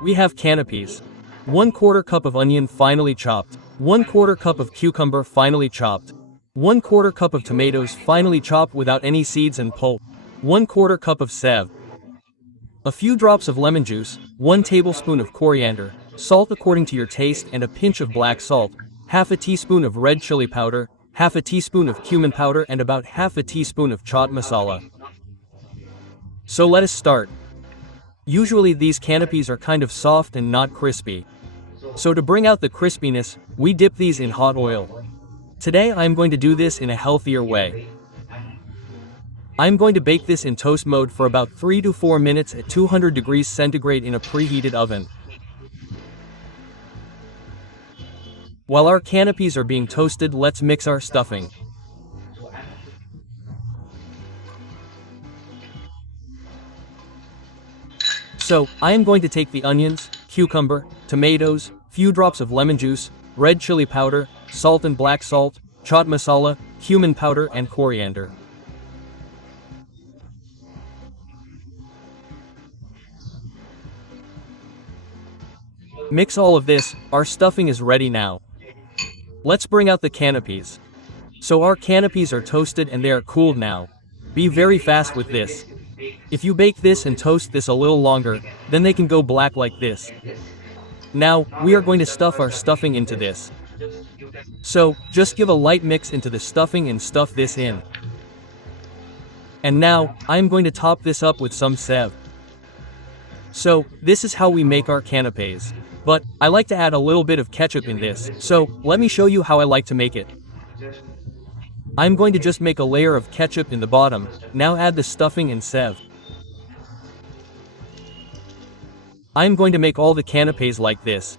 We have canapes. 1/4 cup of onion finely chopped. 1/4 cup of cucumber finely chopped. 1/4 cup of tomatoes finely chopped without any seeds and pulp. 1/4 cup of sève. A few drops of lemon juice, 1 tablespoon of coriander, salt according to your taste and a pinch of black salt, half a teaspoon of red chili powder, half a teaspoon of cumin powder and about half a teaspoon of chaat masala. So let us start. Usually these canapes are kind of soft and not crispy. So to bring out the crispiness, we dip these in hot oil. Today I am going to do this in a healthier way. I am going to bake this in toast mode for about 3 to 4 minutes at 200 degrees centigrade in a preheated oven. While our canapes are being toasted, let's mix our stuffing. So, I am going to take the onions, cucumber, tomatoes, few drops of lemon juice, red chili powder, salt and black salt, chaat masala, cumin powder and coriander. Mix all of this, our stuffing is ready now. Let's bring out the canapes. So our canapes are toasted and they are cooled now. Be very fast with this. If you bake this and toast this a little longer, then they can go black like this. Now, we are going to stuff our stuffing into this. So, just give a light mix into the stuffing and stuff this in. And now, I am going to top this up with some sève. So, this is how we make our canapes. But, I like to add a little bit of ketchup in this, so, let me show you how I like to make it. I'm going to just make a layer of ketchup in the bottom, now add the stuffing and sève. I'm going to make all the canapes like this.